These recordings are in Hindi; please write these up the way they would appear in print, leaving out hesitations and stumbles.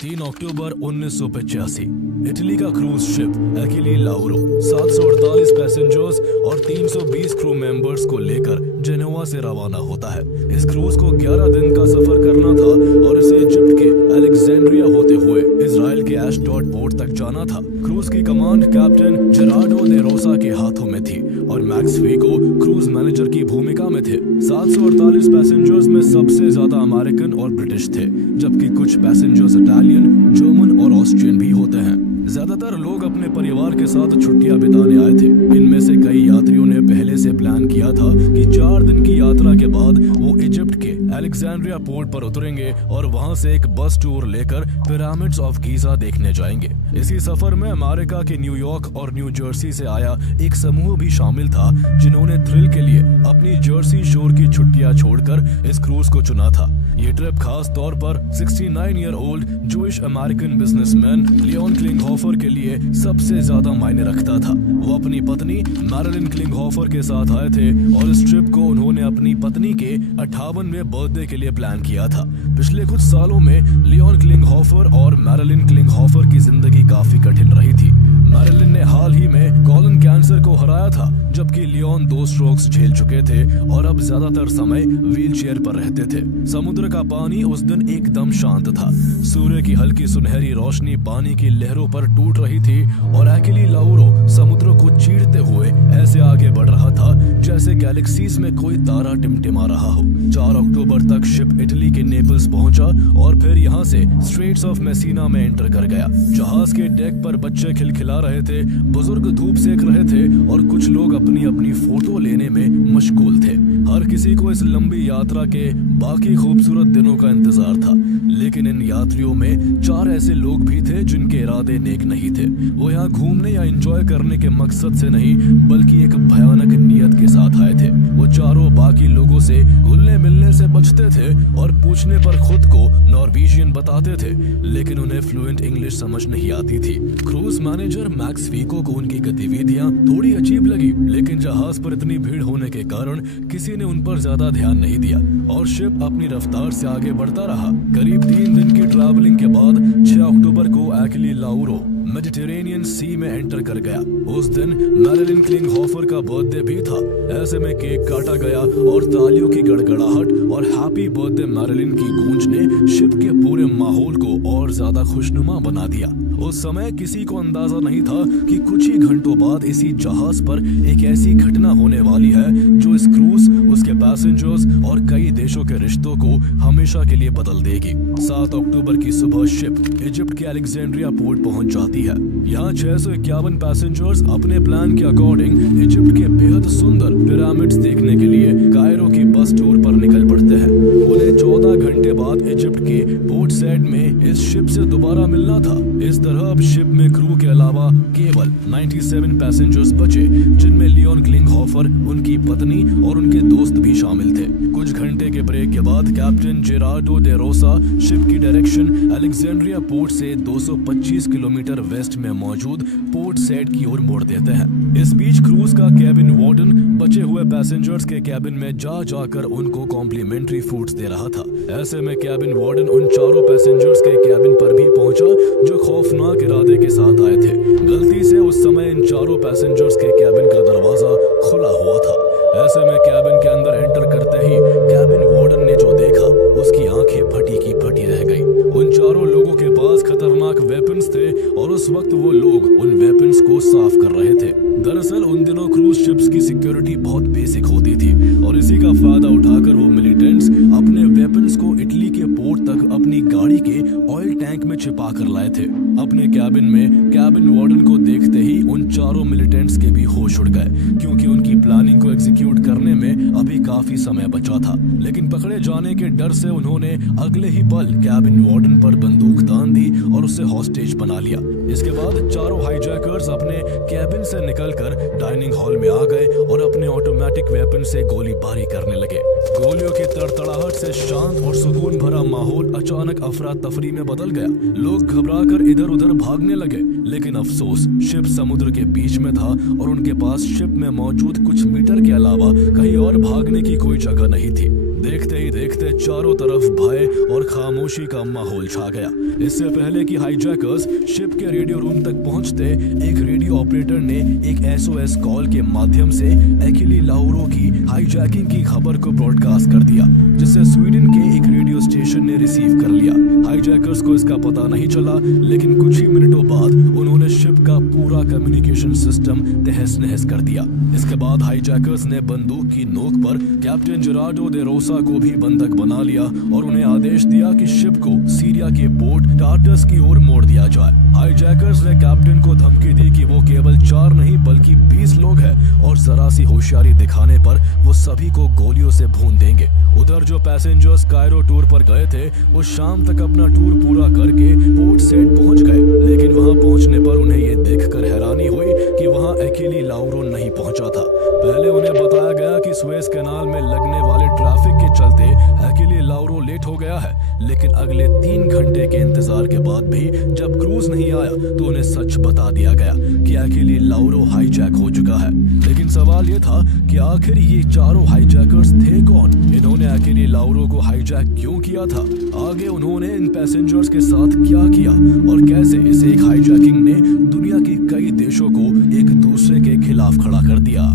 3 अक्टूबर 1985 इटली का क्रूज शिप अकेली लाउरो 748 पैसेंजर्स और 320 क्रू मेंबर्स को लेकर जेनोवा से रवाना होता है। इस क्रूज को 11 दिन का सफर करना था और इसे इजिप्ट के अलेक्जेंड्रिया होते हुए इजराइल के एशडोड पोर्ट तक जाना था। क्रूज की कमांड कैप्टन जेरार्डो दे रोसा के हाथों में थी और मैक्स वीको क्रूज मैनेजर की भूमिका में थे। 748 पैसेंजर्स में सबसे ज्यादा अमेरिकन और ब्रिटिश थे, जबकि कुछ पैसेंजर्स इटालियन, जर्मन और ऑस्ट्रियन भी होते हैं। ज्यादातर लोग अपने परिवार के साथ छुट्टियां बिताने आए थे। इनमें से कई यात्रियों ने पहले से प्लान किया था कि 4 दिन की यात्रा के बाद वो इजिप्ट के अलेक्जेंड्रिया पोर्ट पर उतरेंगे और वहां से एक बस टूर लेकर पिरामिड्स ऑफ गीजा देखने जाएंगे। इसी सफर में अमेरिका के न्यूयॉर्क और न्यू जर्सी से आया एक समूह भी शामिल था, जिन्होंने थ्रिल के लिए अपनी जर्सी शोर की छुट्टियां छोड़कर इस क्रूज को चुना था। ये ट्रिप खास तौर पर 69 year old Jewish American businessman Leon Klinghoffer के लिए सबसे ज्यादा मायने रखता था। वो अपनी पत्नी मैरिलिन क्लिंगहोफर के साथ आए थे और इस ट्रिप को उन्होंने अपनी पत्नी के 58वें बर्थडे के लिए प्लान किया था। पिछले कुछ सालों में लियोन क्लिंगहोफर और मैरिलिन क्लिंगहोफर की जिंदगी काफी कठिन रही थी। मैरिलिन ने हाल ही में कॉलन कैंसर को हराया था, जबकि लियोन 2 स्ट्रोक्स झेल चुके थे और अब ज्यादातर समय व्हीलचेयर पर रहते थे। समुद्र का पानी उस दिन एकदम शांत था। सूर्य की हल्की सुनहरी रोशनी पानी की लहरों पर टूट रही थी और अकेली लाउरो समुद्र को चीरते हुए ऐसे आगे बढ़ रहा था जैसे गैलेक्सीज में कोई तारा टिमटिमा रहा हो। 4 अक्टूबर तक शिप इटली के नेपल्स पहुंचा और फिर यहाँ से स्ट्रेट्स ऑफ मेसिना में एंटर कर गया। जहाज के डेक पर बच्चे खिलखिला रहे थे, बुजुर्ग धूप सेक रहे थे और कुछ लोग अपनी अपनी फोटो लेने में मशगूल थे। हर किसी को इस लंबी यात्रा के बाकी खूबसूरत दिनों का इंतजार था, लेकिन इन यात्रियों में 4 ऐसे लोग भी थे जिनके इरादे नेक नहीं थे। वो यहाँ घूमने या एंजॉय करने के मकसद से नहीं, बल्कि एक भयानक नियत के साथ आए थे। वो चारों बाकी लोगों से घुलने मिलने से बचते थे और पूछने पर खुद को नॉर्वेजियन बताते थे, लेकिन उन्हें फ्लुएंट इंग्लिश समझ नहीं आती थी। क्रूज मैनेजर मैक्स वीको को उनकी गतिविधियां थोड़ी अजीब लगी, लेकिन जहाज पर इतनी भीड़ होने के कारण किसी ने उन पर ज्यादा ध्यान नहीं दिया और शिप अपनी रफ्तार से आगे बढ़ता रहा। करीब 3 दिन की ट्रैवलिंग के बाद 6 अक्टूबर को अकेली लाउरो मेडिटेरेनियन सी में एंटर कर गया। उस दिन मैरिलिन क्लिंगहोफर का बर्थडे भी था। ऐसे में केक काटा गया और तालियों की गड़गड़ाहट और हैप्पी बर्थडे मैरिलिन की गूंज ने शिप के पूरे माहौल को और ज्यादा खुशनुमा बना दिया। उस समय किसी को अंदाजा नहीं था कि कुछ ही घंटों बाद इसी जहाज पर एक ऐसी घटना होने वाली है जो इस क्रूज, उसके पैसेंजर्स और कई देशों के रिश्तों को हमेशा के लिए बदल देगी। 7 अक्टूबर की सुबह शिप इजिप्ट के अलेक्जेंड्रिया पोर्ट पहुंच जाती है। यहाँ 651 पैसेंजर्स अपने प्लान के अकॉर्डिंग इजिप्ट के बेहद सुंदर पिरामिड्स देखने के लिए कायरो की बस टूर पर निकल पड़ते हैं। उन्हें 14 घंटे बाद इजिप्ट के पोर्ट सैड में इस शिप से दोबारा मिलना था। इस तरह अब शिप में क्रू के अलावा केवल 97 पैसेंजर्स बचे, जिनमें लियोन क्लिंगहोफर, उनकी पत्नी और उनके दोस्त भी शामिल थे। कुछ घंटे के ब्रेक के बाद कैप्टन जेरार्डो दे रोसा शिप की डायरेक्शन अलेक्जेंड्रिया पोर्ट से 225 किलोमीटर वेस्ट में मौजूद पोर्ट सैड की ओर मोड़ देते हैं। इस बीच क्रूज का कैबिन वार्डन बचे हुए पैसेंजर्स के कैबिन में जा जाकर उनको कॉम्प्लीमेंट्री फूड्स दे रहा था। ऐसे में कैबिन वार्डन उन चारों पैसेंजर्स के कैबिन पर भी पहुंचा जो खौफनाक इरादे के साथ आए थे। गलती से उस समय इन चारों पैसेंजर्स के कैबिन का दरवाजा खुला हुआ था। ऐसे में कैबिन के अंदर एंटर करते ही कैबिन वार्डन ने जो देखा, उसकी आंखें फटी की फटी रह गई। उन चारों लोगों के पास खतरनाक वेपन्स थे और उस वक्त वो लोग उन वेपन्स को साफ कर रहे थे। दरअसल उन दिनों क्रूज शिप्स की सिक्योरिटी बहुत बेसिक होती थी और इसी का फायदा उठाकर वो मिलिटेंट्स अपने वेपन्स को इटली के पोर्ट तक अपनी गाड़ी के ऑयल टैंक में छिपा कर लाए थे। अपने कैबिन में कैबिन वार्डन को देखते ही उन चारों मिलिटेंट्स के भी होश उड़ गए, क्योंकि उनकी प्लानिंग को एग्जीक्यूट करने में अभी काफी समय बचा था। लेकिन पकड़े जाने के डर से उन्होंने अगले ही पल कैबिन वार्डन पर बंदूक तान दी और उसे हॉस्टेज बना लिया। इसके बाद चारों हाईजैकर्स अपने कैबिन से निकलकर डाइनिंग हॉल में आ गए और अपने ऑटोमेटिक वेपन से गोलीबारी करने लगे। गोलियों की तड़तड़ाहट से शांत और सुकून भरा माहौल अचानक अफरा तफरी में बदल गया। लोग घबराकर इधर उधर भागने लगे, लेकिन अफसोस शिप समुद्र के बीच में था और उनके पास शिप में मौजूद कुछ मीटर के अलावा कहीं और भागने की कोई जगह नहीं थी। देखते ही देखते चारों तरफ भय और खामोशी का माहौल छा गया। इससे पहले कि हाईजैकर्स शिप के रेडियो रूम तक पहुंचते, एक रेडियो ऑपरेटर ने एक SOS कॉल के माध्यम से अकीली लाउरो की हाईजैकिंग की खबर को ब्रॉडकास्ट कर दिया, जिसे स्वीडन के एक रेडियो स्टेशन ने रिसीव कर लिया। हाईजैकर्स को इसका पता नहीं चला, लेकिन कुछ ही मिनटों बाद उन्होंने शिप का पूरा कम्युनिकेशन सिस्टम तहस नहस कर दिया। इसके बाद हाईजैकर्स ने बंदूक की नोक पर कैप्टन जेरार्डो दे रोसा को भी बंधक बना लिया और उन्हें आदेश दिया कि शिप को सीरिया के पोर्ट टार्टस की ओर मोड़ दिया जाए। हाईजैकर्स ने कैप्टन को धमकी दी कि वो केवल 4 नहीं बल्कि 20 लोग हैं और जरा सी होशियारी दिखाने पर वो सभी को गोलियों से भून देंगे। उधर जो पैसेंजर्स कायरो टूर पर गए थे वो शाम तक अपना टूर पूरा करके पोर्ट सेट पहुंच गए, लेकिन वहां पहुंचने पर उन्हें ये देखकर हैरानी हुई कि वहां अकीली लाउरो नहीं पहुंचा था। पहले उन्हें बताया गया कि सुएज कैनाल में लगने वाले ट्रैफिक के चलते अकीली लाउरो लेट हो गया है, लेकिन अगले 3 घंटे के इंतजार के बाद भी जब क्रूज नहीं आया तो उन्हें सच बता दिया गया कि अकीली लाउरो हाईजैक हो चुका है। लेकिन सवाल ये था कि आखिर ये चारों हाईजैकर्स थे कौन? इन्होंने अकीली लाउरो को हाईजैक क्यों किया था? आगे उन्होंने इन पैसेंजर्स के साथ क्या किया और कैसे इस एक हाईजैकिंग ने दुनिया के कई देशों को एक दूसरे के खिलाफ खड़ा कर दिया।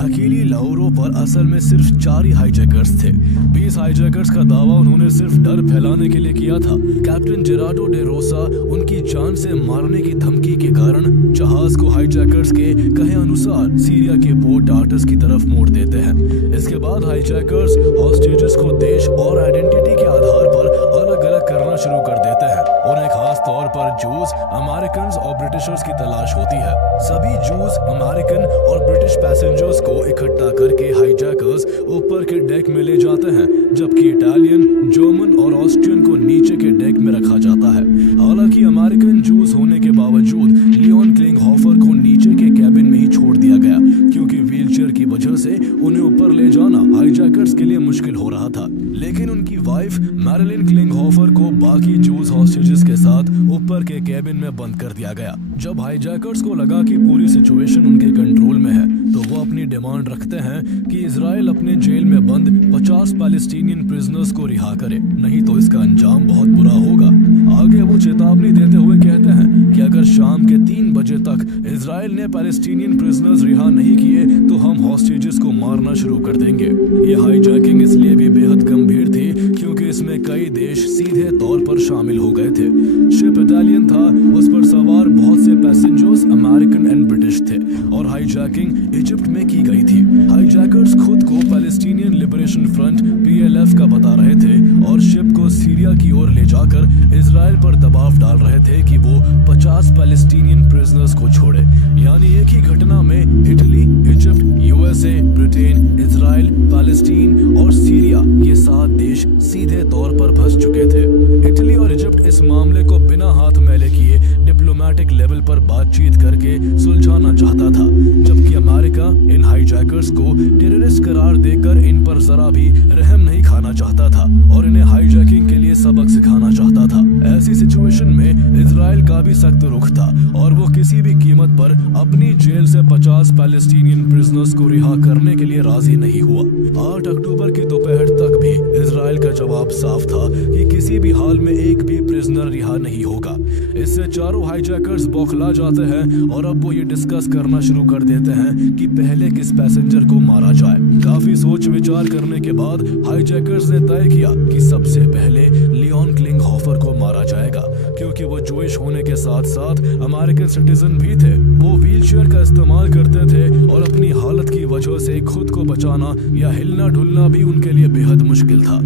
अकीली लाउरो पर असल में सिर्फ 4 ही हाईजैकर्स थे। 20 हाईजैकर्स का दावा उन्होंने सिर्फ डर फैलाने के लिए किया था। कैप्टन जेरार्डो दे रोसा उनकी जान से मारने की धमकी के कारण जहाज को हाईजैकर्स के कहे अनुसार सीरिया के पोर्ट टार्टस की तरफ मोड़ देते हैं। इसके बाद हाईजैकर्स हॉस्टेजेस को देश और आइडेंटिटी के आधार पर अलग अलग करना शुरू कर देते हैं। उन्हें खास तौर पर जूस, अमेरिकन और ब्रिटिशर्स की तलाश होती है। सभी जूस, अमेरिकन और ब्रिटिश पैसेंजर्स को इकट्ठा करके हाईजैकर्स ऊपर के डेक में ले जाते हैं, जबकि इटालियन, जर्मन और ऑस्ट्रियन को नीचे के डेक में रखा जाता है। हालांकि अमेरिकन जूस होने के बावजूद लियोन क्लिंगहोफर को नीचे के कैबिन में ही छोड़ दिया गया, क्योंकि व्हीलचेयर की वजह से उन्हें ऊपर ले जाना हाईजैकर्स के लिए मुश्किल हो रहा था। लेकिन उनकी वाइफ मैरिलिन क्लिंगहोफर को बाकी जूस हॉस्टेजेस के साथ ऊपर के कैबिन में बंद कर दिया गया। जब हाईजैकर्स को लगा कि पूरी सिचुएशन उनके कंट्रोल में है, तो वो अपनी डिमांड रखते हैं कि इजराइल अपने जेल में बंद 50 पैलेस्टीनियन प्रिजनर्स को रिहा करे, नहीं तो इसका अंजाम बहुत बुरा होगा। आगे वो चेतावनी देते हुए कहते हैं कि अगर शाम के 3 बजे तक इजराइल ने पैलेस्टीनियन प्रिजनर्स रिहा नहीं किए तो हम हॉस्टेजेस को मारना शुरू कर देंगे। ये हाईजैकिंग इसलिए भी बेहद गंभीर थी क्योंकि इसमें कई देश सीधे तौर पर शामिल हो गए थे। शिप इटालियन था, उस पर सवार बहुत से पैसेंजर्स अमेरिकन एंड ब्रिटिश थे और हाईजैकिंग इजिप्ट में की गई थी। हाईजैकर्स खुद को पैलेस्टीनियन लिबरेशन फ्रंट PLF का बता रहे थे और शिप को सीरिया की ओर ले जाकर इजराइल पर दबाव डाल रहे थे कि वो 50 पैलेस्टीनियन प्रिजनर्स को छोड़े। यानी एक ही घटना में Italy, Egypt, USA, Britain, Israel, Palestine और सीरिया, ये 7 देश सीधे तौर पर फंस चुके थे। इटली और इजिप्ट इस मामले को बिना हाथ मैले किए डिप्लोमेटिक लेवल पर बातचीत करके सुलझाना चाहता था, जबकि अमेरिका इन हाईजैकर्स को टेररिस्ट करार देकर इन पर जरा भी रहम नहीं खाना चाहता था और इन्हें हाईजैकिंग के लिए सबक सिखाना चाहता था। ऐसी सिचुएशन में इजराइल का भी सख्त रुख था और वो किसी भी कीमत पर अपनी जेल से 50 पैलेस्टीनियन प्रिजनर्स को रिहा करने के लिए राजी नहीं हुआ। 8 अक्टूबर की दोपहर तक भी इजराइल का जवाब साफ था कि किसी भी हाल में एक भी प्रिजनर रिहा नहीं होगा। इससे चारों हाईजैकर्स बौखला जाते हैं और अब वो ये डिस्कस करना शुरू कर देते हैं कि पहले किस पैसेंजर को मारा जाए। काफी सोच विचार करने के बाद हाईजैकर्स ने तय किया कि सबसे पहले लियोन क्लिंगहोफर को मारा जाएगा, क्योंकि वो जूइश होने के साथ साथ अमेरिकन सिटीजन भी थे। वो व्हीलचेयर का इस्तेमाल करते थे और अपनी हालत की वजह से खुद को बचाना या हिलना ढुलना भी उनके लिए बेहद मुश्किल था।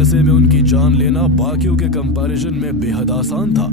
ऐसे में उनकी जान लेना बाकियों के कंपैरिजन में बेहद आसान था।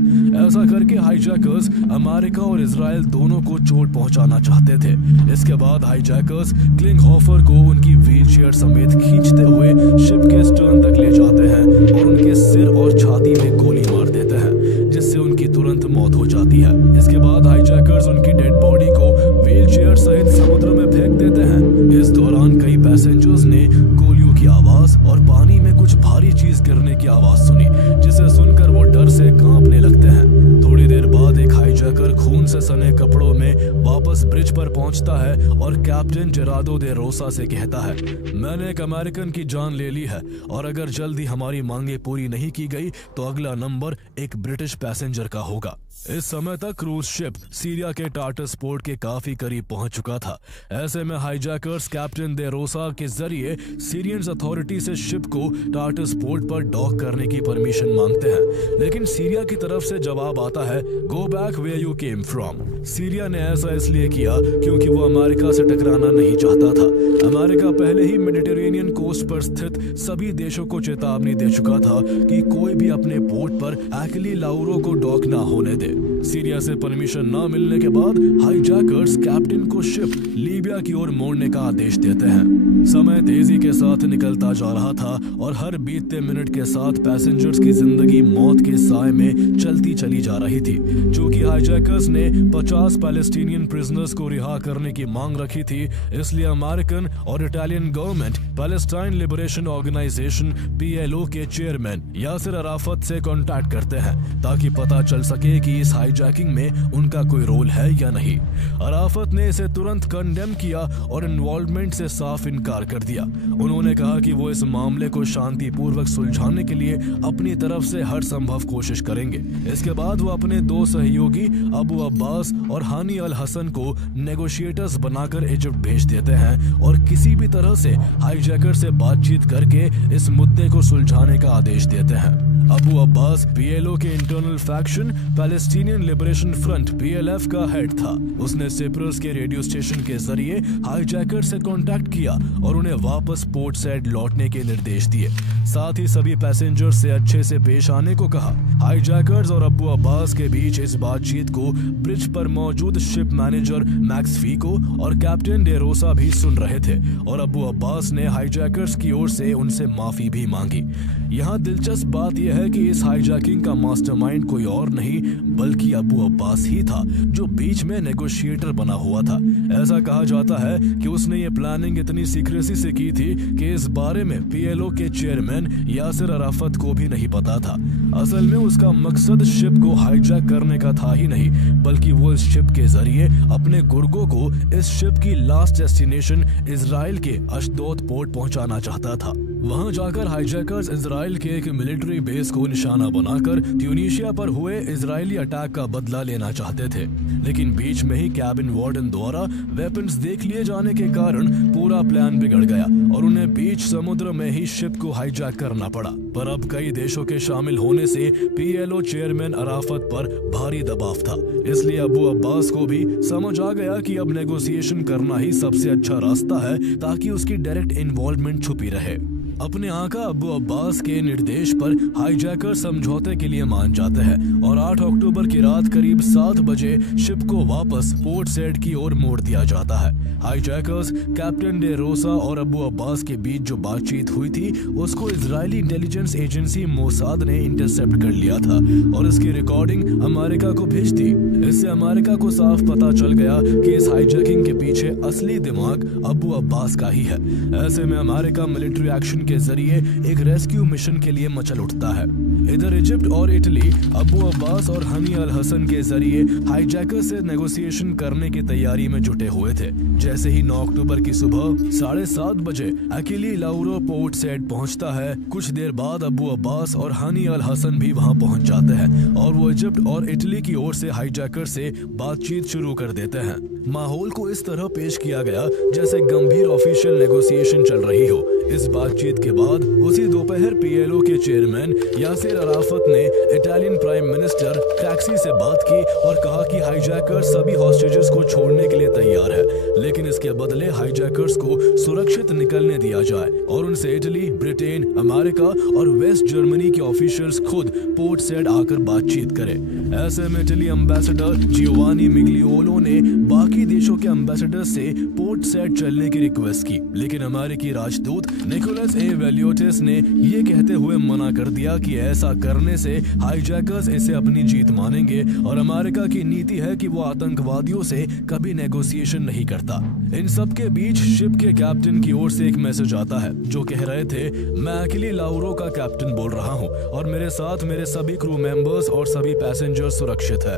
ऐसा करके हाईजैकर्स अमेरिका और इजराइल दोनों को चोट पहुंचाना चाहते थे। इसके बाद हाईजैकर्स क्लिंगहोफर को उनकी व्हीलचेयर समेत खींचते हुए शिप के स्टर्न तक ले जाते हैं और उनके सिर और छाती में गोली मार देते हैं, जिससे उनकी तुरंत मौत हो जाती है। इसके बाद हाईजैकर्स उनकी डेड बॉडी को व्हीलचेयर सहित समुद्र में फेंक देते हैं। इस दौरान कई पैसेंजर्स ने गोलियों की आवाज और पानी में कुछ भारी चीज गिरने की आवाज सुनी, जिसे सुनकर वो डर से कांपने लगते हैं। थोड़ी देर बाद एक हाईजैकर खून से सने कपड़ों में वापस ब्रिज पर पहुंचता है और कैप्टन जेराडो दे रोसा से कहता है, मैंने एक अमेरिकन की जान ले ली है और अगर जल्दी हमारी मांगे पूरी नहीं की गई तो अगला नंबर एक ब्रिटिश पैसेंजर का होगा। इस समय तक क्रूज शिप सीरिया के टार्टस पोर्ट के काफी करीब पहुंच चुका था। ऐसे में हाईजैकर्स कैप्टन दे रोसा के जरिए सीरियन अथॉरिटी से शिप को टार्टस पोर्ट पर डॉक करने की परमिशन मांगते हैं, लेकिन सीरिया की तरफ से जवाब आता है, go back where you came from. Syria ने ऐसा इसलिए किया क्योंकि वो अमेरिका से टकराना नहीं चाहता था। अमेरिका पहले ही मेडिटेरेनियन कोस्ट पर स्थित सभी देशों को चेतावनी दे चुका था कि कोई भी अपने पोर्ट पर अकेली लाउरो को डॉक ना होने दे। सीरिया से परमिशन ना मिलने के बाद हाईजैकर्स कैप्टन को शिप लीबिया की ओर मोड़ने का आदेश देते हैं। समय तेजी के साथ निकलता जा रहा था और हर बीतते मिनट के साथ पैसेंजर्स की जिंदगी मौत के साए में चलती चली जा रही थी। चूंकि हाईजैकर्स ने 50 पैलेस्टीनियन प्रिजनर्स को रिहा करने की मांग रखी थी, इसलिए अमेरिकन और Italian government Palestine Liberation Organisation PLO के चेयरमैन यासिर अराफत से कांटेक्ट करते हैं ताकि पता चल सके कि इस हाईजैकिंग में उनका कोई रोल है या नहीं। अराफत ने इसे तुरंत कंडेम किया और इन्वॉल्वमेंट से साफ इनकार कर दिया। उन्होंने कहा कि वो इस मामले को शांतिपूर्वक सुलझाने के लिए अपनी तरफ से हर संभव कोशिश करेंगे। इसके बाद वो अपने 2 सहयोगी अबू अब्बास और हानी अल हसन को नेगोशिएटर्स बनाकर इजिप्ट भेज देते हैं और किसी भी तरह से हाईजैकर से बातचीत करके इस मुद्दे को सुलझाने का आदेश देते हैं। अबू अब्बास PLO के internal faction Palestinian Liberation Front PLF का हेड था। उसने सिप्रस के रेडियो स्टेशन के जरिए हाईजैकर से कांटेक्ट किया और उन्हें वापस पोर्ट साइड लौटने के निर्देश दिए। साथ ही सभी पैसेंजर से अच्छे से पेश आने को कहा। हाईजैकर्स और अबू अब्बास के बीच इस बातचीत को ब्रिज पर मौजूद शिप मैनेजर मैक्स फीको और कैप्टन डे रोसा भी सुन रहे थे और अबू अब्बास ने हाईजैकर्स की ओर से उनसे माफी भी मांगी। यहाँ दिलचस्प बात यह है कि इस हाईजैकिंग का मास्टरमाइंड कोई और नहीं बल्कि अबू अब्बास ही था, जो बीच में नेगोशिएटर बना हुआ था। ऐसा कहा जाता है कि उसने ये प्लानिंग इतनी सीक्रेसी से की थी कि इस बारे में PLO के चेयरमैन यासिर अराफत को भी नहीं पता था। असल में उसका मकसद शिप को हाईजैक करने का था ही नहीं, बल्कि वो इस शिप के जरिए अपने गुर्गों को इस शिप की लास्ट डेस्टिनेशन इजराइल के अशदोद पोर्ट पहुंचाना चाहता था। वहां जाकर हाईजैकर्स इजराइल के एक मिलिट्री बेस को निशाना बनाकर ट्यूनीशिया पर हुए इजरायली अटैक का बदला लेना चाहते थे, लेकिन बीच में ही कैबिन वार्डन द्वारा वेपन्स देख लिए जाने के कारण पूरा प्लान बिगड़ गया और उन्हें बीच समुद्र में ही शिप को हाईजैक करना पड़ा। पर अब कई देशों के शामिल होने से PLO चेयरमैन अराफत पर भारी दबाव था, इसलिए अबू अब्बास को भी समझ आ गया कि अब नेगोशिएशन करना ही सबसे अच्छा रास्ता है ताकि उसकी डायरेक्ट इन्वॉल्वमेंट छुपी रहे। अपने आका अबू अब्बास के निर्देश पर हाईजैकर समझौते के लिए मान जाते हैं और 8 अक्टूबर की रात करीब 7 बजे शिप को वापस पोर्ट साइड की ओर मोड़ दिया जाता है। हाईजैकर्स कैप्टन डे रोसा और अबू अब्बास के बीच जो बातचीत हुई थी उसको इजरायली इंटेलिजेंस एजेंसी मोसाद ने इंटरसेप्ट कर लिया था और इसकी रिकॉर्डिंग अमेरिका को भेज दी। इससे अमेरिका को साफ पता चल गया कि इस हाईजैकिंग के पीछे असली दिमाग अबू अब्बास का ही है। ऐसे में अमेरिका मिलिट्री एक्शन के जरिए एक रेस्क्यू मिशन के लिए मचल उठता है। इधर इजिप्ट और इटली अबू अब्बास और हनी अल हसन के जरिए हाईजैकर से नेगोशिएशन करने की तैयारी में जुटे हुए थे। जैसे ही 9 अक्टूबर की सुबह 7:30 बजे अकेली लाउरो पोर्ट साइड पहुंचता है, कुछ देर बाद अबू अब्बास और हनी अल हसन भी वहां पहुंच जाते हैं और वो इजिप्ट और इटली की ओर से हाईजैकर से बातचीत शुरू कर देते हैं। माहौल को इस तरह पेश किया गया जैसे गंभीर ऑफिशियल नेगोशिएशन चल रही हो। इस बातचीत के बाद उसी दोपहर PLO के चेयरमैन यासिर अराफत ने इटालियन प्राइम मिनिस्टर क्रैक्सी से बात की और कहा कि हाईजैकर सभी हॉस्टेजेस को छोड़ने के लिए तैयार है, लेकिन इसके बदले हाईजैकर्स को सुरक्षित निकलने दिया जाए और उनसे इटली, ब्रिटेन, अमेरिका और वेस्ट जर्मनी के ऑफिशियल्स खुद पोर्ट साइड आकर बातचीत करें। ऐसे में इटली एम्बेसडर जियोवानी मिग्लियोलो ने बाकी देशों के एम्बेसडर से पोर्ट साइड चलने की रिक्वेस्ट की, लेकिन अमेरिकी राजदूत निकोलस ए वेलियोटिस ने ये कहते हुए मना कर दिया कि ऐसा करने से हाईजैकर्स इसे अपनी जीत मानेंगे और अमेरिका की नीति है कि वो आतंकवादियों से कभी नेगोशिएशन नहीं करता। इन सब के बीच शिप के कैप्टन की ओर से एक मैसेज आता है जो कह रहे थे, मैं अकेली लाउरो का कैप्टन बोल रहा हूँ और मेरे साथ मेरे सभी क्रू मेंबर्स और सभी पैसेंजर्स सुरक्षित है।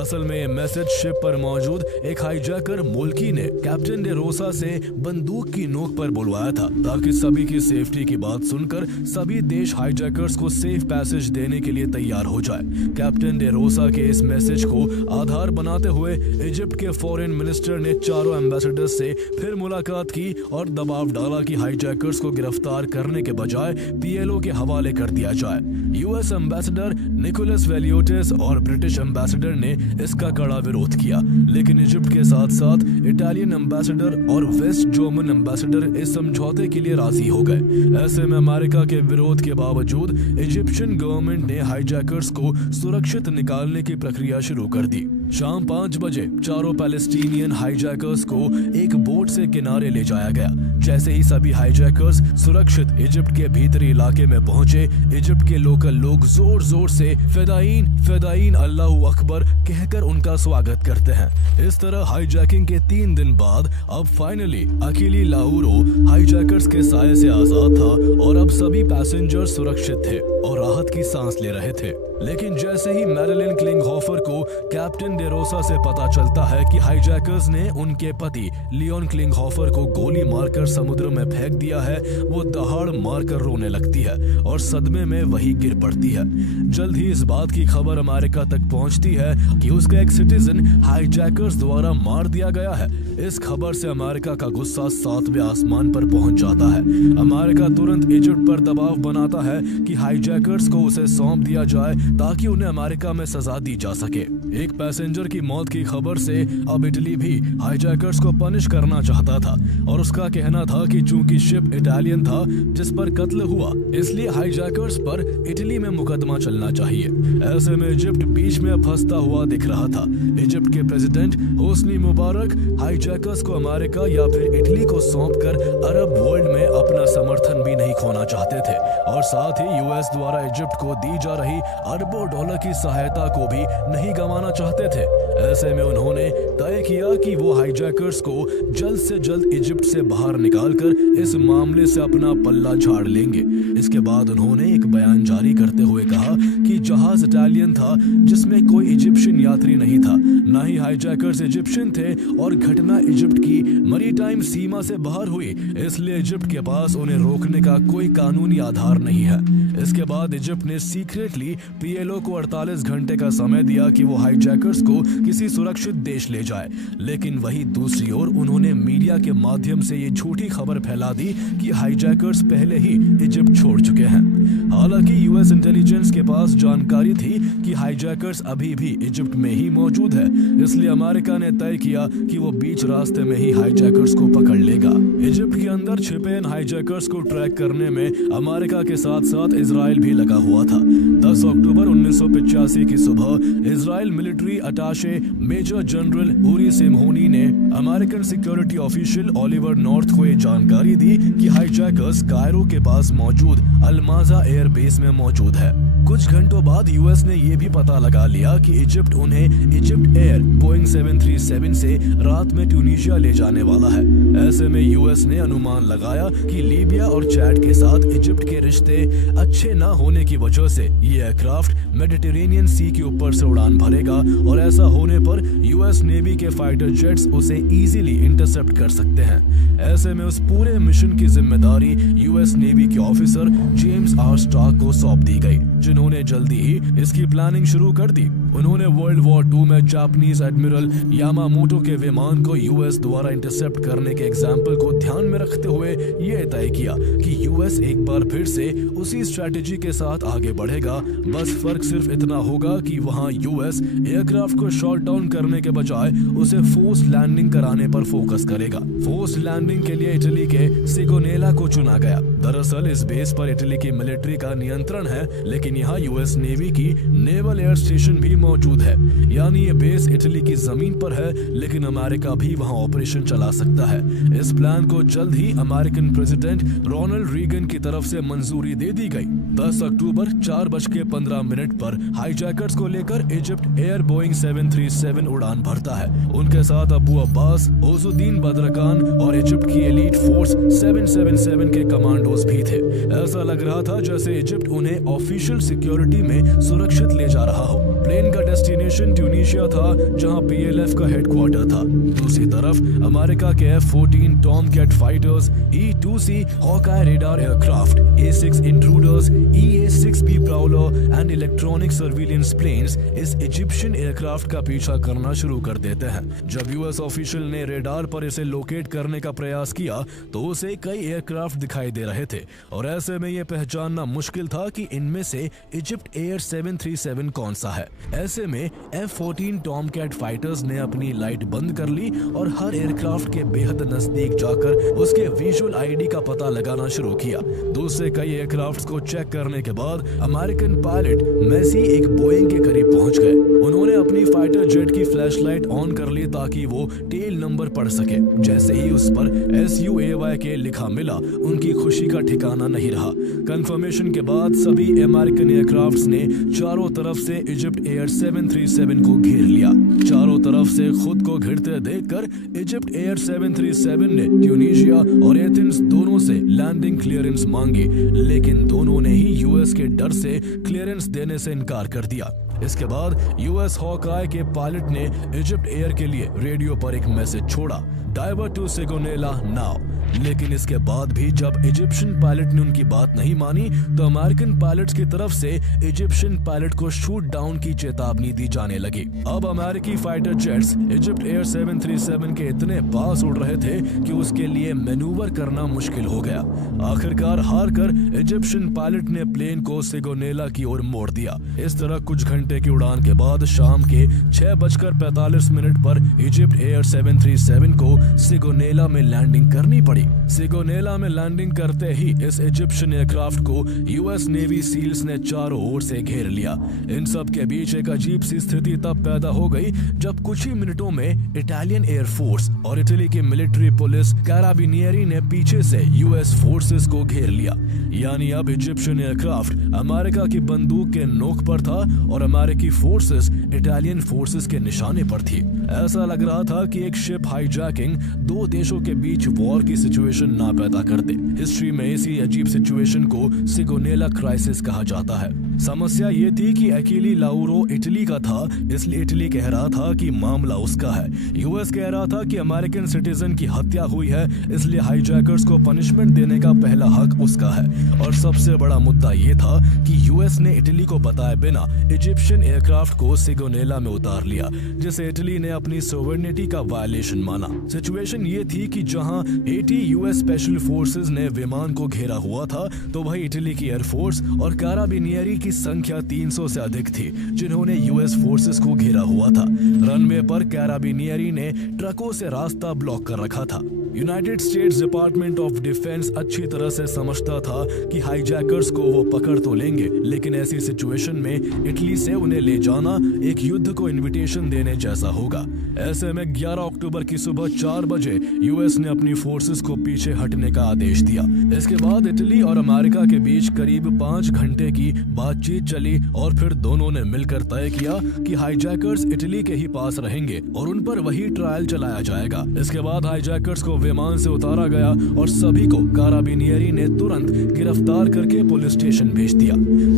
असल में ये मैसेज शिप पर मौजूद एक हाईजैकर मुल्की ने कैप्टन डे रोसा से बंदूक की नोक पर बुलवाया था ताकि सभी की सेफ्टी की बात सुनकर सभी देश हाईजैकर्स को सेफ पैसेज देने के लिए तैयार हो जाए। कैप्टन डे रोसा के इस मैसेज को आधार बनाते हुए इजिप्ट के फॉरेन मिनिस्टर ने चारों एम्बेसडर्स से फिर मुलाकात की और दबाव डाला कि हाईजैकर्स को गिरफ्तार करने के बजाय पीएलओ के हवाले कर दिया जाए। यूएस एम्बेसडर निकोलस वेलियोटिस और ब्रिटिश एम्बेसडर ने इसका कड़ा विरोध किया, लेकिन इजिप्ट के साथ साथ इटालियन एम्बेसडर और वेस्ट जर्मन एम्बेसडर इस समझौते के लिए राजी हो गए। ऐसे में अमेरिका के विरोध के बावजूद इजिप्शियन गवर्नमेंट ने हाईजैकर्स को सुरक्षित निकालने की प्रक्रिया शुरू कर दी। शाम 5 बजे चारों पैलेस्टीनियन हाईजैकर्स को एक बोट से किनारे ले जाया गया। जैसे ही सभी हाईजैकर्स सुरक्षित इजिप्ट के भीतरी इलाके में पहुंचे, इजिप्ट के लोकल लोग जोर जोर से फिदाईन फिदाईन अल्लाहू अकबर कहकर उनका स्वागत करते हैं। इस तरह हाईजैकिंग के 3 दिन बाद अब फाइनली अकीली लाहौरो हाईजैकर्स के साये से आजाद था और अब सभी पैसेंजर सुरक्षित थे और राहत की सांस ले रहे थे। लेकिन जैसे ही मैरिलिन क्लिंगहोफर को कैप्टन डे रोसा से पता चलता है कि हाईजैकर्स ने उनके पति लियोन क्लिंगहोफर को गोली मारकर समुद्र में फेंक दिया है, वो दहाड़ मारकर रोने लगती है और सदमे में वही गिर पड़ती है। जल्द ही इस बात की खबर अमेरिका तक पहुंचती है कि उसका एक सिटीजन हाईजैकर्स द्वारा मार दिया गया है। इस खबर से अमेरिका का गुस्सा 7वें आसमान पर पहुंच जाता है। अमेरिका तुरंत इजिप्ट पर दबाव बनाता है कि हाईजैकर्स को उसे सौंप दिया जाए ताकि उन्हें अमेरिका में सजा दी जा सके। एक पैसेंजर की मौत की खबर से अब इटली भी हाईजैकर्स को पनिश करना चाहता था और उसका कहना था कि चूंकि शिप इटालियन था जिस पर कत्ल हुआ, इसलिए हाईजैकर्स पर इटली में मुकदमा चलना चाहिए। ऐसे में इजिप्ट बीच में फंसता हुआ दिख रहा था। इजिप्ट के प्रेसिडेंट होस्नी मुबारक हाईजैकर्स को अमेरिका या फिर इटली को सौंपकर अरब वर्ल्ड में अपना समर्थन भी नहीं खोना चाहते थे और साथ ही यूएस द्वारा इजिप्ट को दी जा रही अरबों डॉलर की सहायता को भी नहीं गंवाना चाहते थे। ऐसे में उन्होंने तय किया कि वो हाईजैकर्स को जल्द से जल्द इजिप्ट से बाहर निकालकर इस मामले से अपना पल्ला झाड़ लेंगे। इसके बाद उन्होंने एक बयान जारी करते हुए कहा कि जहाज इटालियन था जिसमें कोई इजिप्शियन यात्री नहीं था, न ही हाईजैकर्स इजिप्शियन थे और घटना इजिप्ट की मैरीटाइम सीमा से बाहर हुई, इसलिए इजिप्ट के पास उन्हें रोकने का कोई कानूनी आधार नहीं है। इसके बाद इजिप्ट ने सीक्रेटली पीएलओ को 48 घंटे का समय दिया कि वो हाईजैकर्स को किसी सुरक्षित देश ले जाए, लेकिन वही दूसरी ओर उन्होंने मीडिया के माध्यम से ये झूठी खबर फैला दी कि हाईजैकर्स पहले ही इजिप्ट छोड़ चुके हैं। हालांकि यूएस इंटेलिजेंस के पास जानकारी थी कि हाईजैकर्स अभी भी इजिप्ट में ही मौजूद है, इसलिए अमेरिका ने तय किया कि वो बीच रास्ते में ही हाईजैकर्स को पकड़ लेगा। इजिप्ट के अंदर छिपे इन हाईजैकर्स को ट्रैक करने में अमेरिका के साथ साथ इजराइल भी लगा हुआ था। 10 अक्टूबर 1985 की सुबह इजराइल मिलिट्री अटाशे मेजर जनरल ऊरी सिमहोनी ने American security official Oliver north को ये जानकारी दी कि हाईजैकर्स कायरो के पास मौजूद अलमाजा एयर बेस में मौजूद है। कुछ घंटों बाद यूएस ने यह भी पता लगा लिया कि इजिप्ट उन्हें इजिप्ट एयर बोइंग 737 से रात में ट्यूनीशिया ले जाने वाला है। ऐसे में यूएस ने अनुमान लगाया कि लीबिया और चैड के साथ इजिप्ट के रिश्ते अच्छे न होने की वजह से ये एयरक्राफ्ट मेडिटेरेनियन सी के ऊपर से उड़ान भरेगा और ऐसा होने पर यूएस नेवी के फाइटर जेट्स उसे इजीली इंटरसेप्ट कर सकते हैं। ऐसे में उस पूरे मिशन की जिम्मेदारी यूएस नेवी के ऑफिसर जेम्स आर स्टार्क को सौंप दी गई, जिन्होंने जल्दी ही इसकी प्लानिंग शुरू कर दी। उन्होंने वर्ल्ड वॉर 2 में जापानीज एडमिरल यामामोटो के विमान को यूएस द्वारा इंटरसेप्ट करने के एग्जाम्पल को ध्यान में रखते हुए यह तय किया कि यूएस एक बार फिर से उसी स्ट्रेटेजी के साथ आगे बढ़ेगा। बस फर्क सिर्फ इतना होगा कि वहां यूएस एयरक्राफ्ट को शॉट डाउन करने के बजाय उसे फोर्स लैंडिंग कराने पर फोकस करेगा। फोर्स लैंडिंग के लिए इटली के सिगोनेला को चुना गया। दरअसल इस बेस पर इटली की मिलिट्री का नियंत्रण है, लेकिन यहाँ यूएस नेवी की नेवल एयर स्टेशन भी मौजूद है, यानी ये बेस इटली की जमीन पर है, लेकिन अमेरिका भी वहां ऑपरेशन चला सकता है। इस प्लान को जल्द ही अमेरिकन प्रेसिडेंट रोनाल्ड रीगन की तरफ से मंजूरी दे दी गई। 10 अक्टूबर 4:15 पर हाईजैकर्स को लेकर इजिप्ट एयर बोइंग 737 उड़ान भरता है। उनके साथ अबू अब्बास, ओजुद्दीन बद्रकान और इजिप्ट की एलीट फोर्स 777 के कमांडोज भी थे। ऐसा लग रहा था जैसे इजिप्ट उन्हें ऑफिशियल सिक्योरिटी में सुरक्षित ले जा रहा हो। प्लेन का डेस्टिनेशन ट्यूनीशिया था, जहां पीएलएफ का हेडक्वार्टर था। दूसरी तरफ अमेरिका के F-14 Tomcat fighters, E-2C Hawkeye radar aircraft, A-6 intruders, EA-6B Prowler and electronic surveillance planes इस इजिप्शियन एयरक्राफ्ट का पीछा करना शुरू कर देते हैं। जब यूएस ऑफिशियल ने रेडार पर इसे लोकेट करने का प्रयास किया तो उसे कई एयरक्राफ्ट दिखाई दे रहे थे, और ऐसे में यह पहचानना मुश्किल था कि इनमें से इजिप्ट एयर 737 कौन सा है। ऐसे में F-14 टॉमकैट फाइटर्स ने अपनी लाइट बंद कर ली और हर एयरक्राफ्ट के बेहद नजदीक जाकर उसके विजुअल आईडी का पता लगाना शुरू किया। दूसरे कई एयरक्राफ्ट को चेक करने के बाद अमेरिकन पायलट मैसी एक बोइंग के करीब पहुंच गए। उन्होंने अपनी फाइटर जेट की फ्लैशलाइट ऑन कर ली ताकि वो टेल नंबर पढ़ सके। जैसे ही उस पर SUAY लिखा मिला, उनकी खुशी का ठिकाना नहीं रहा। कंफर्मेशन के बाद सभी अमेरिकन एयरक्राफ्ट्स ने चारों तरफ से इजिप्ट एयर 737 को घेर लिया। चारों तरफ से खुद को घिरते देखकर इजिप्ट एयर 737 ने ट्यूनीशिया और एथेंस दोनों से लैंडिंग क्लियरेंस मांगी, लेकिन दोनों ने ही यूएस के डर से क्लियरेंस देने से इनकार कर दिया। इसके बाद यूएस हॉकाई के पायलट ने इजिप्ट एयर के लिए रेडियो पर एक मैसेज छोड़ा, डाइवर्ट टू सिगोनेला नाउ। लेकिन इसके बाद भी जब इजिप्शियन पायलट ने उनकी बात नहीं मानी तो अमेरिकन पायलट्स की तरफ से इजिप्शियन पायलट को शूट डाउन की चेतावनी दी जाने लगी। अब अमेरिकी फाइटर जेट्स इजिप्ट एयर 737 के इतने पास उड़ रहे थे कि उसके लिए मैन्यूवर करना मुश्किल हो गया। आखिरकार हार कर इजिप्शियन पायलट ने प्लेन को सिगोनेला की ओर मोड़ दिया। इस तरह कुछ घंटे की उड़ान के बाद शाम के 6:45 पर इजिप्ट एयर 737 को सिगोनेला में लैंडिंग करनी पड़ी। सिगोनेला में लैंडिंग करते ही इस इजिप्शियन एयरक्राफ्ट को यूएस नेवी सील्स ने चारों ओर से घेर लिया। इन सब के बीच एक अजीब सी स्थिति तब पैदा हो गई जब कुछ ही मिनटों में इटालियन एयरफोर्स और इटली की मिलिट्री पुलिस कैराबिनियरी ने पीछे से यूएस फोर्सेस को घेर लिया। यानी अब इजिप्शियन एयरक्राफ्ट अमेरिका की बंदूक के नोक पर था और अमेरिकी फोर्सेस इटालियन फोर्सेस के निशाने पर थी। ऐसा लग रहा था कि एक शिप हाईजैकिंग दो देशों के बीच वॉर की सिचुएशन ना पैदा कर दे। हिस्ट्री में इसी अजीब सिचुएशन को सिगोनेला क्राइसिस कहा जाता है। समस्या ये थी कि अकीली लाउरो इटली का था, इसलिए इटली कह रहा था कि मामला उसका है। यूएस कह रहा था कि अमेरिकन सिटीजन की हत्या हुई है, इसलिए हाईजैकर्स को पनिशमेंट देने का पहला हक उसका है। और सबसे बड़ा मुद्दा ये था कि यूएस ने इटली को बताए बिना इजिप्शियन एयरक्राफ्ट को सिगोनेला में उतार लिया, जिसे इटली ने अपनी सोवरेनिटी का वायलेशन माना। सिचुएशन ये थी कि जहां 80 यूएस स्पेशल फोर्सेस ने विमान को घेरा हुआ था, तो वही इटली की एयरफोर्स और कैराबिनियरी की संख्या 300 से अधिक थी, जिन्होंने यूएस फोर्सेस को घेरा हुआ था। रनवे पर कैराबिनियरी ने ट्रकों से रास्ता ब्लॉक कर रखा था। United states department of defence अच्छी तरह से समझता था कि हाईजैकर्स को वो पकड़ तो लेंगे, लेकिन ऐसी सिचुएशन में इटली से उन्हें ले जाना एक युद्ध को इनविटेशन देने जैसा होगा। ऐसे में 11 अक्टूबर की सुबह 4 बजे यूएस ने अपनी फोर्सेस को पीछे हटने का आदेश दिया। इसके बाद इटली और अमेरिका के बीच करीब 5 घंटे की बातचीत चली और फिर दोनों ने मिलकर तय किया कि हाईजैकर्स इटली के ही पास रहेंगे और उन पर वही ट्रायल चलाया जाएगा। इसके बाद हाईजैकर्स को विमान से उतारा गया और सभी को कैराबिनियरी ने तुरंत गिरफ्तार करके पुलिस स्टेशन भेज दिया।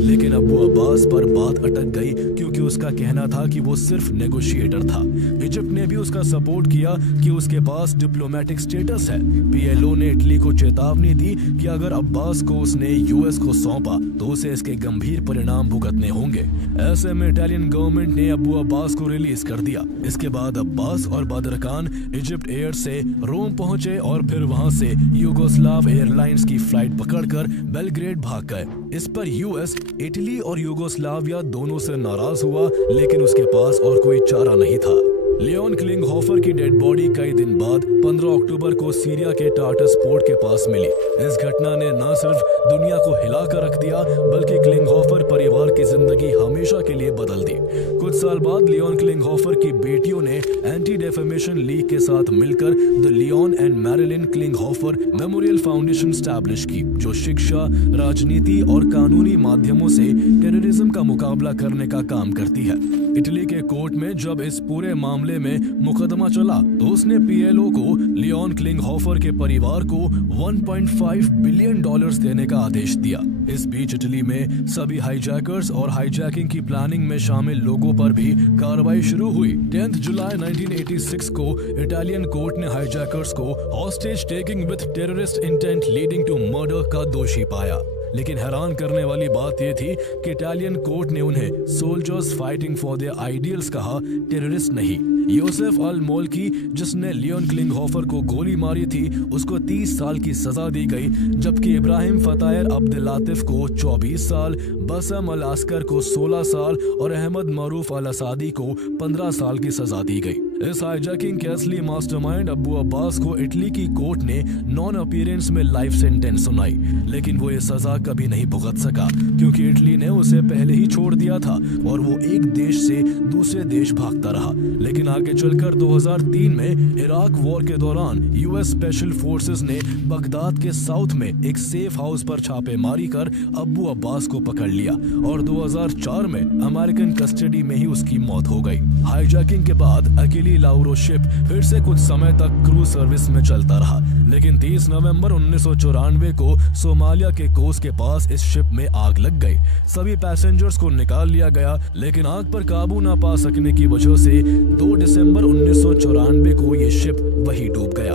लेकिन अबू अब्बास पर बात अटक गई, क्योंकि उसका कहना था कि वो सिर्फ नेगोशिएटर था। इजिप्ट ने भी उसका सपोर्ट किया कि उसके पास डिप्लोमेटिक स्टेटस है। पीएलओ ने इटली को चेतावनी दी कि अगर अब्बास को उसने यूएस को सौंपा तो उसे इसके गंभीर परिणाम भुगतने होंगे। ऐसे में इटालियन गवर्नमेंट ने अबू अब्बास को रिलीज कर दिया। इसके बाद अब्बास और बद्रकान इजिप्ट एयर से रोम पहुंचे और फिर वहां से यूगोस्लाव एयरलाइंस की फ्लाइट पकड़कर बेलग्रेड भाग गए। इस पर यूएस इटली और यूगोस्लाविया दोनों से नाराज हुआ, लेकिन उसके पास और कोई चारा नहीं था। लियोन क्लिंगहोफर की डेड बॉडी कई दिन बाद 15 अक्टूबर को सीरिया के टार्टस पोर्ट के पास मिली। इस घटना ने न सिर्फ दुनिया को हिलाकर रख दिया बल्कि क्लिंगहोफर परिवार की जिंदगी हमेशा के लिए बदल दी। कुछ साल बाद लियोन क्लिंगहोफर की बेटियों ने एंटी डेफेमेशन लीग के साथ मिलकर the Leon and Marilyn Klinghoffer memorial foundation establish की, जो शिक्षा, राजनीति और कानूनी माध्यमों से टेररिज्म का मुकाबला करने का काम करती है। इटली के कोर्ट में जब इस पूरे मामले में मुकदमा चला तो उसने पीएलओ को लियोन क्लिंगहोफर के परिवार को $1.5 बिलियन देने का आदेश दिया। इस बीच इटली में सभी हाईजैकर्स और हाईजैकिंग की प्लानिंग में शामिल लोगों पर भी कार्रवाई शुरू हुई। 10 जुलाई 1986 को इटालियन कोर्ट ने हाईजैकर्स को hostage taking with terrorist intent leading to murder का दोषी पाया। लेकिन हैरान करने वाली बात यह थी कि इटालियन कोर्ट ने उन्हें soldiers fighting for their ideals कहा, टेररिस्ट नहीं। योसेफ अल मोल्की, जिसने लियोन क्लिंगहोफर को गोली मारी थी, उसको 30 साल की सजा दी गई, जबकि इब्राहिम फतायर अब्दुल्लातिफ को 24 साल, बसम अल अस्कर को 16 साल और अहमद मरूफ अल असादी को 15 साल की सजा दी गई। इस हाईजैकिंग के असली मास्टरमाइंड अब्बू अब्बास को इटली की कोर्ट ने नॉन अपीयरेंस में लाइफ सेंटेंस सुनाई, लेकिन वो ये सजा कभी नहीं भुगत सका क्योंकि इटली ने उसे पहले ही छोड़ दिया था और वो एक देश से दूसरे देश भागता रहा। लेकिन आगे चलकर 2003 में इराक वॉर के दौरान यूएस स्पेशल फोर्सेस ने बगदाद के साउथ में एक सेफ हाउस पर छापेमारी कर अब्बू अब्बास को पकड़ लिया और 2004 में अमेरिकन कस्टडी में ही उसकी मौत हो गई। हाईजैकिंग के बाद अकेली लाउरो शिप फिर से कुछ समय तक क्रूज सर्विस में चलता रहा, लेकिन 30 नवंबर 1994 को सोमालिया के कोस्ट के पास इस शिप में आग लग गई। सभी पैसेंजर्स को निकाल लिया गया, लेकिन आग पर काबू न पा सकने की वजह से 2 दिसंबर 1994 को ये शिप वही डूब गया।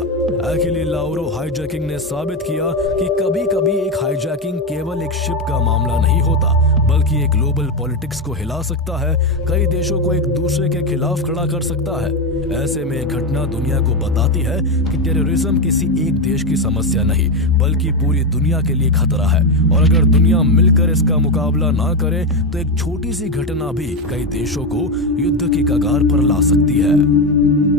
अकेली लाउरो हाईजैकिंग ने साबित किया कि कभी-कभी एक हाईजैकिंग केवल एक शिप का मामला नहीं होता, बल्कि एक ग्लोबल पॉलिटिक्स को हिला सकता है, कई देशों को एक दूसरे के खिलाफ खड़ा कर सकता है। ऐसे में एक घटना दुनिया को बताती है कि टेररिज्म किसी एक देश की समस्या नहीं, बल्कि पूरी दुनिया के लिए खतरा है और अगर दुनिया मिलकर इसका मुकाबला ना करे तो एक छोटी सी घटना भी कई देशों को युद्ध की कगार पर ला सकती है।